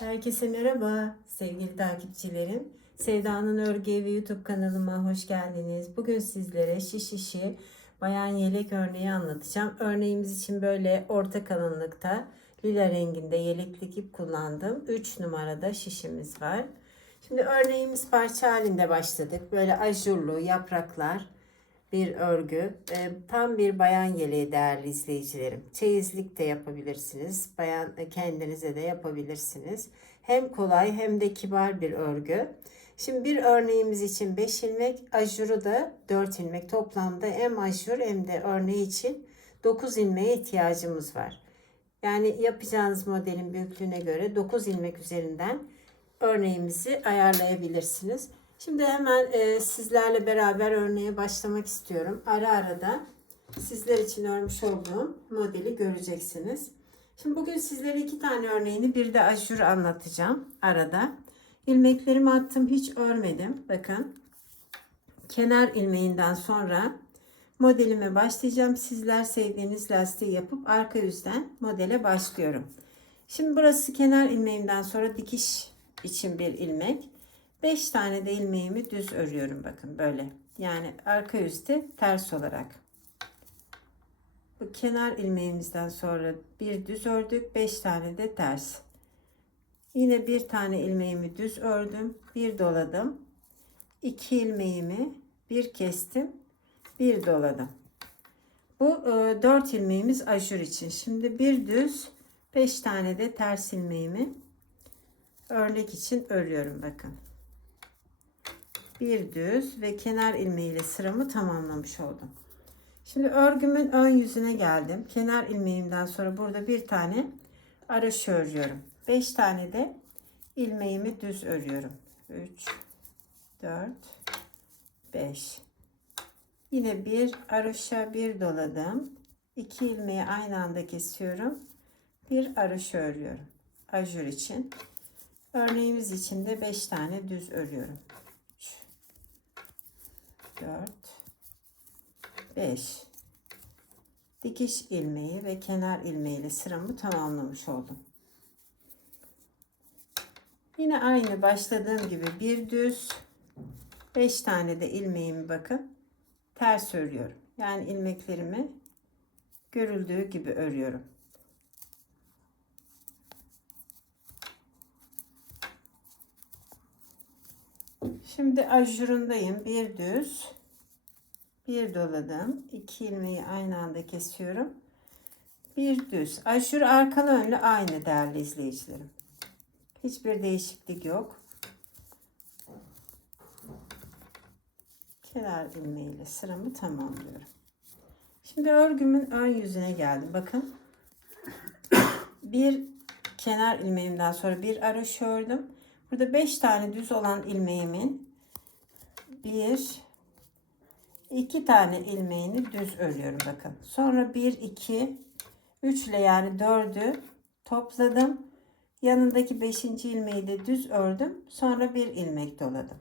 Herkese merhaba sevgili takipçilerim. Sevda'nın Örgü Evi YouTube kanalıma hoş geldiniz. Bugün sizlere şiş işi bayan yelek örneği anlatacağım. Örneğimiz için böyle orta kalınlıkta lila renginde yeleklik ip kullandım. 3 numarada şişimiz var. Şimdi örneğimiz parça halinde başladık. Böyle ajurlu yapraklar bir örgü. Ee, tam bir bayan yeleği değerli izleyicilerim. Çeyizlik de yapabilirsiniz. Bayan e, kendinize de yapabilirsiniz. Hem kolay hem de kibar bir örgü. Şimdi bir örneğimiz için 5 ilmek, ajuru da 4 ilmek. Toplamda hem ajur hem de örneği için 9 ilmeğe ihtiyacımız var. Yani yapacağınız modelin büyüklüğüne göre 9 ilmek üzerinden örneğimizi ayarlayabilirsiniz. Şimdi hemen e, sizlerle beraber örneğe başlamak istiyorum. Ara ara da sizler için örmüş olduğum modeli göreceksiniz. Şimdi bugün sizlere iki tane örneğini bir de ajur anlatacağım arada. İlmeklerimi attım hiç örmedim. Bakın kenar ilmeğinden sonra modelime başlayacağım. Sizler sevdiğiniz lastiği yapıp arka yüzden modele başlıyorum. Şimdi burası kenar ilmeğimden sonra dikiş için bir ilmek. 5 tane de ilmeğimi düz örüyorum bakın böyle. Yani arka yüzde ters olarak. Bu kenar ilmeğimizden sonra bir düz ördük. 5 tane de ters. Yine bir tane ilmeğimi düz ördüm. Bir doladım. 2 ilmeğimi bir kestim. Bir doladım. Bu e, 4 ilmeğimiz ajur için. Şimdi bir düz 5 tane de ters ilmeğimi örnek için örüyorum bakın bir düz ve kenar ilmeğiyle sıramı tamamlamış oldum. Şimdi örgümün ön yüzüne geldim. Kenar ilmeğimden sonra burada bir tane araş örüyorum. 5 tane de ilmeğimi düz örüyorum. 3 4 5 Yine bir araşa bir doladım. 2 ilmeği aynı anda kesiyorum. Bir araş örüyorum. Ajur için. Örneğimiz için de 5 tane düz örüyorum. 4 5 dikiş ilmeği ve kenar ilmeği ile sıramı tamamlamış oldum. Yine aynı başladığım gibi bir düz 5 tane de ilmeğimi bakın ters örüyorum. Yani ilmeklerimi görüldüğü gibi örüyorum. Şimdi ajurundayım. Bir düz, bir doladım. iki ilmeği aynı anda kesiyorum. Bir düz. Ajur arkalı önlü aynı değerli izleyicilerim. Hiçbir değişiklik yok. Kenar ilmeğiyle sıramı tamamlıyorum. Şimdi örgümün ön yüzüne geldim. Bakın. Bir kenar ilmeğimden sonra bir araş ördüm. Burada 5 tane düz olan ilmeğimin bir iki tane ilmeğini düz örüyorum bakın. Sonra 1 2 3 ile yani 4'ü topladım. Yanındaki 5. ilmeği de düz ördüm. Sonra bir ilmek doladım.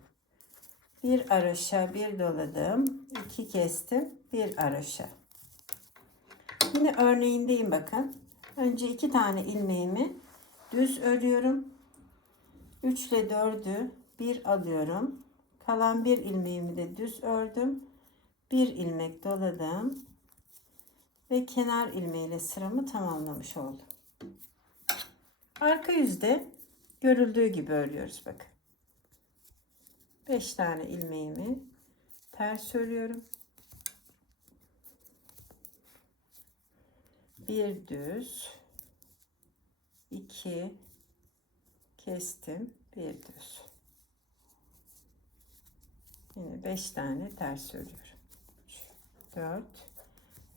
Bir aroşa, bir doladım. 2 kestim. Bir aroşa. Yine örneğindeyim bakın. Önce iki tane ilmeğimi düz örüyorum. 3 ile 4'ü bir alıyorum. Kalan bir ilmeğimi de düz ördüm. Bir ilmek doladım. Ve kenar ilmeğiyle sıramı tamamlamış oldum. Arka yüzde görüldüğü gibi örüyoruz bakın. 5 tane ilmeğimi ters örüyorum. Bir düz, iki, kestim. Bir düz. Yine 5 tane ters örüyorum. 3 4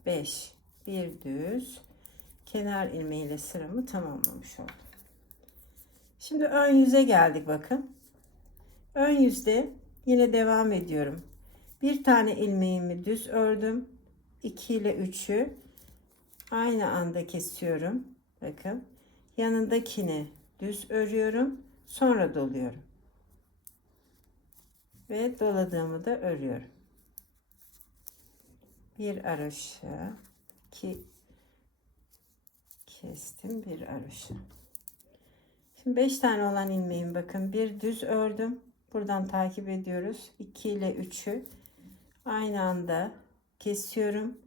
5 bir düz. Kenar ilmeğiyle sıramı tamamlamış oldum. Şimdi ön yüze geldik bakın. Ön yüzde yine devam ediyorum. Bir tane ilmeğimi düz ördüm. 2 ile 3'ü aynı anda kesiyorum. Bakın. Yanındakini düz örüyorum. Sonra doluyorum. Ve doladığımı da örüyorum. Bir araşa, iki kestim bir araşa. Şimdi 5 tane olan ilmeğim bakın bir düz ördüm. Buradan takip ediyoruz. 2 ile 3'ü aynı anda kesiyorum.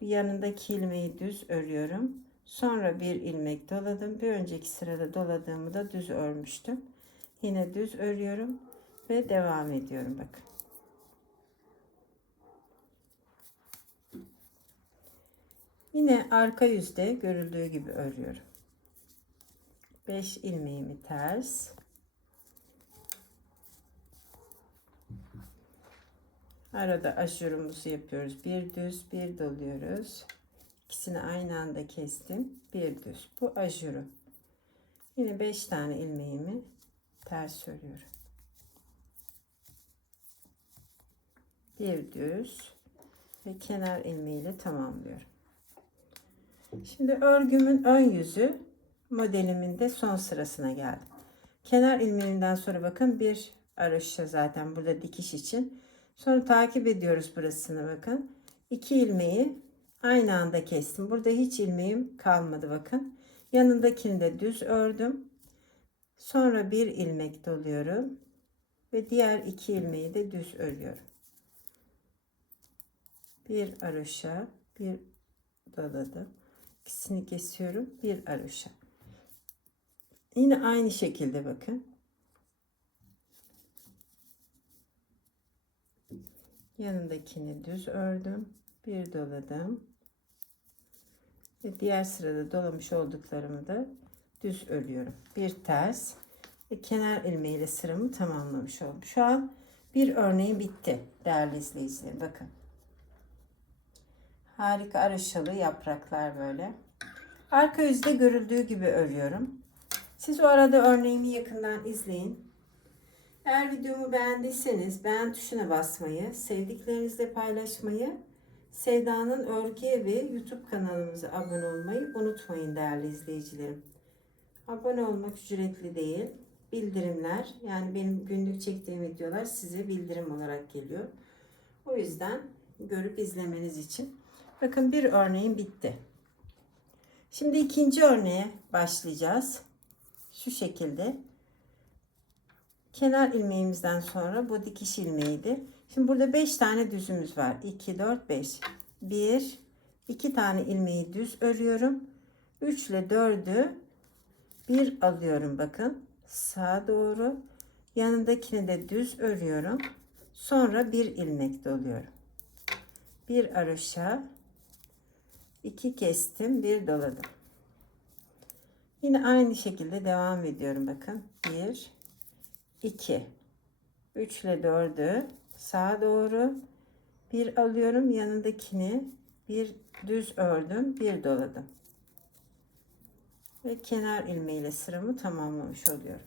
Bu yanındaki ilmeği düz örüyorum. Sonra bir ilmek doladım. Bir önceki sırada doladığımı da düz örmüştüm. Yine düz örüyorum ve devam ediyorum bakın. Yine arka yüzde görüldüğü gibi örüyorum. 5 ilmeğimi ters. Arada aşırımızı yapıyoruz. Bir düz, bir doluyoruz. İkisini aynı anda kestim. Bir düz. Bu ajuru. Yine 5 tane ilmeğimi ters örüyorum. Bir düz ve kenar ilmeğiyle tamamlıyorum. Şimdi örgümün ön yüzü modelimin de son sırasına geldim. Kenar ilmeğinden sonra bakın bir araşa zaten burada dikiş için. Sonra takip ediyoruz burasını bakın. İki ilmeği aynı anda kestim. Burada hiç ilmeğim kalmadı bakın. Yanındakini de düz ördüm. Sonra bir ilmek doluyorum. Ve diğer iki ilmeği de düz örüyorum. Bir aroşa, bir doladım. İkisini kesiyorum. Bir aroşa. Yine aynı şekilde bakın. Yanındakini düz ördüm. Bir doladım. Ve diğer sırada dolamış olduklarımı da düz örüyorum. Bir ters ve kenar ilmeğiyle sıramı tamamlamış oldum. Şu an bir örneğim bitti değerli izleyicilerim. Bakın. Harika araşalı yapraklar böyle. Arka yüzde görüldüğü gibi örüyorum. Siz o arada örneğimi yakından izleyin. Eğer videomu beğendiyseniz beğen tuşuna basmayı, sevdiklerinizle paylaşmayı, Sevda'nın Örgü Evi YouTube kanalımıza abone olmayı unutmayın değerli izleyicilerim. Abone olmak ücretli değil. Bildirimler yani benim günlük çektiğim videolar size bildirim olarak geliyor. O yüzden görüp izlemeniz için. Bakın bir örneğim bitti. Şimdi ikinci örneğe başlayacağız. Şu şekilde. Kenar ilmeğimizden sonra bu dikiş ilmeğiydi. Şimdi burada 5 tane düzümüz var. 2, 4, 5. 1, 2 tane ilmeği düz örüyorum. 3 ile 4'ü bir alıyorum bakın. Sağa doğru. Yanındakini de düz örüyorum. Sonra bir ilmek doluyorum. Bir aroşa. 2 kestim. Bir doladım. Yine aynı şekilde devam ediyorum bakın. 1 2 3 ile 4'ü sağa doğru. Bir alıyorum yanındakini. Bir düz ördüm bir doladım. Ve kenar ilmeğiyle sıramı tamamlamış oluyorum.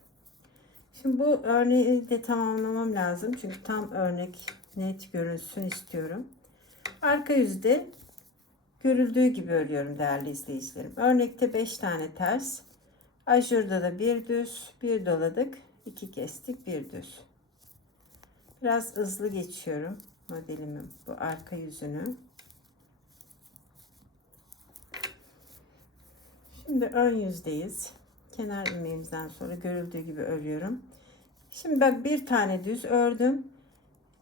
Şimdi bu örneği de tamamlamam lazım. Çünkü tam örnek net görünsün istiyorum. Arka yüzde görüldüğü gibi örüyorum değerli izleyicilerim. Örnekte 5 tane ters. Ajurda da bir düz bir doladık iki kestik bir düz Biraz hızlı geçiyorum modelimin bu arka yüzünü. Şimdi ön yüzdeyiz. Kenar ilmeğimizden sonra görüldüğü gibi örüyorum. Şimdi bak bir tane düz ördüm.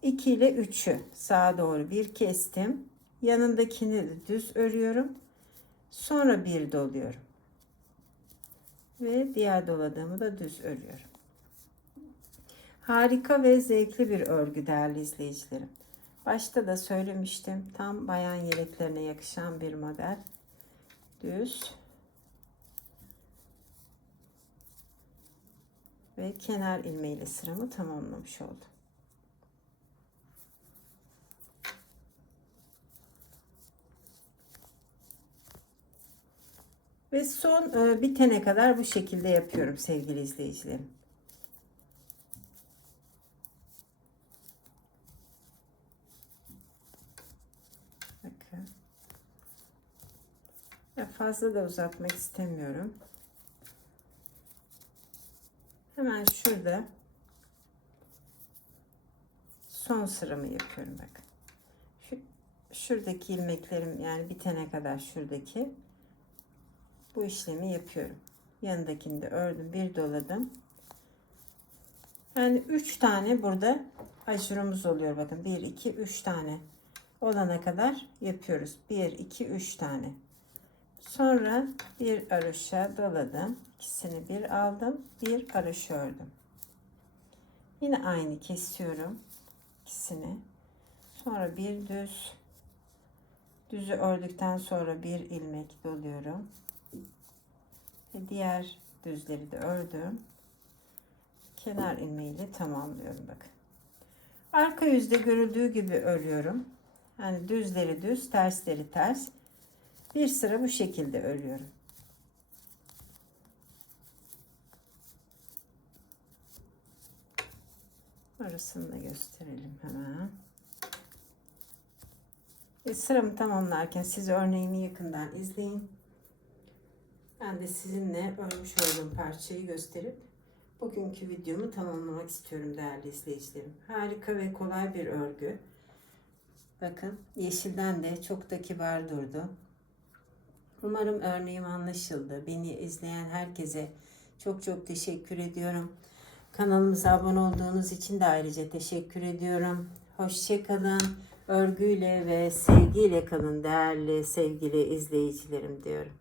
2 ile 3'ü sağa doğru bir kestim. Yanındakini de düz örüyorum. Sonra bir doluyorum. Ve diğer doladığımı da düz örüyorum. Harika ve zevkli bir örgü değerli izleyicilerim. Başta da söylemiştim. Tam bayan yeleklerine yakışan bir model. Düz. Ve kenar ilmeğiyle sıramı tamamlamış oldum. Ve son e, bitene kadar bu şekilde yapıyorum sevgili izleyicilerim. Fazla da uzatmak istemiyorum. Hemen şurada son sıramı yapıyorum bakın. Şu, şuradaki ilmeklerim yani bitene kadar şuradaki bu işlemi yapıyorum. Yanındakini de ördüm. Bir doladım. Yani 3 tane burada aşurumuz oluyor. Bakın 1, 2, 3 tane olana kadar yapıyoruz. 1, 2, 3 tane. Sonra bir aroşa doladım. İkisini bir aldım. Bir aroşa ördüm. Yine aynı kesiyorum. ikisini. Sonra bir düz. Düzü ördükten sonra bir ilmek doluyorum. Ve diğer düzleri de ördüm. Kenar ilmeğiyle tamamlıyorum bakın. Arka yüzde görüldüğü gibi örüyorum. Yani düzleri düz, tersleri ters. Bir sıra bu şekilde örüyorum. Orasını da gösterelim hemen. Ve sıramı tamamlarken siz örneğimi yakından izleyin. Ben de sizinle örmüş olduğum parçayı gösterip bugünkü videomu tamamlamak istiyorum değerli izleyicilerim. Harika ve kolay bir örgü. Bakın yeşilden de çok da kibar durdu. Umarım örneğim anlaşıldı. Beni izleyen herkese çok çok teşekkür ediyorum. Kanalımıza abone olduğunuz için de ayrıca teşekkür ediyorum. Hoşçakalın. Örgüyle ve sevgiyle kalın değerli sevgili izleyicilerim diyorum.